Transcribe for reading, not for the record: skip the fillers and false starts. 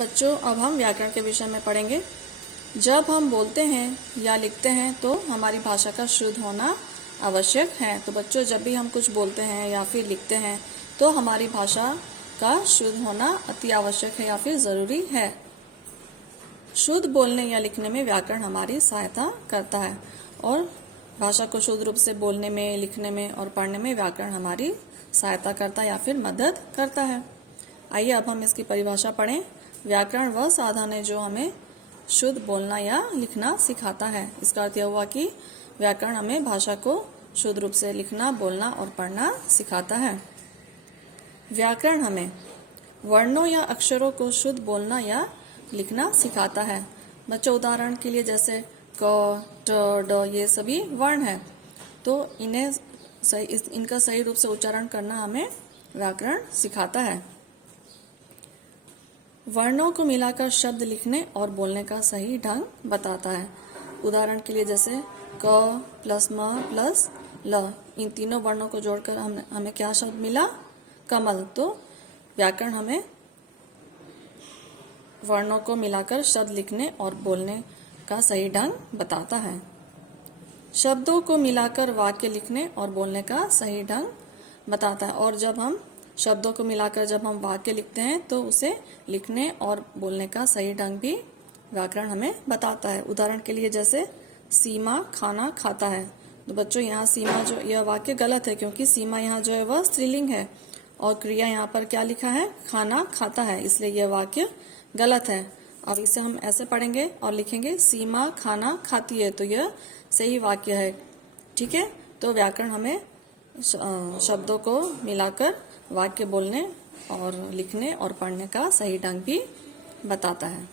बच्चों, अब हम व्याकरण के विषय में पढ़ेंगे। जब हम बोलते हैं या लिखते हैं तो हमारी भाषा का शुद्ध होना आवश्यक है। तो बच्चों, जब भी हम कुछ बोलते हैं या फिर लिखते हैं तो हमारी भाषा का शुद्ध होना अति आवश्यक है या फिर ज़रूरी है। शुद्ध बोलने या लिखने में व्याकरण हमारी सहायता करता है और भाषा को शुद्ध रूप से बोलने में, लिखने में और पढ़ने में व्याकरण हमारी सहायता करता है या फिर मदद करता है। आइए अब हम इसकी परिभाषा पढ़ें। व्याकरण वह साधन है जो हमें शुद्ध बोलना या लिखना सिखाता है। इसका अर्थ यह हुआ कि व्याकरण हमें भाषा को शुद्ध रूप से लिखना, बोलना और पढ़ना सिखाता है। व्याकरण हमें वर्णों या अक्षरों को शुद्ध बोलना या लिखना सिखाता है। बच्चों, उदाहरण के लिए जैसे क, ट, ड ये सभी वर्ण हैं, तो इनका सही रूप से उच्चारण करना हमें व्याकरण सिखाता है। वर्णों को मिलाकर शब्द लिखने और बोलने का सही ढंग बताता है। उदाहरण के लिए जैसे क प्लस म प्लस ल, इन तीनों वर्णों को जोड़कर हमें क्या शब्द मिला? कमल। तो व्याकरण हमें वर्णों को मिलाकर शब्द लिखने और बोलने का सही ढंग बताता है। शब्दों को मिलाकर वाक्य लिखने और बोलने का सही ढंग बताता है। और जब हम शब्दों को मिलाकर जब हम वाक्य लिखते हैं तो उसे लिखने और बोलने का सही ढंग भी व्याकरण हमें बताता है। उदाहरण के लिए जैसे सीमा खाना खाता है। तो बच्चों, यहाँ सीमा जो यह वाक्य गलत है क्योंकि सीमा यहाँ जो है वह स्त्रीलिंग है और क्रिया यहाँ पर क्या लिखा है? खाना खाता है, इसलिए यह वाक्य गलत है। अब इसे हम ऐसे पढ़ेंगे और लिखेंगे सीमा खाना खाती है, तो यह सही वाक्य है। ठीक है, तो व्याकरण हमें शब्दों को मिलाकर वाक्य बोलने और लिखने और पढ़ने का सही ढंग भी बताता है।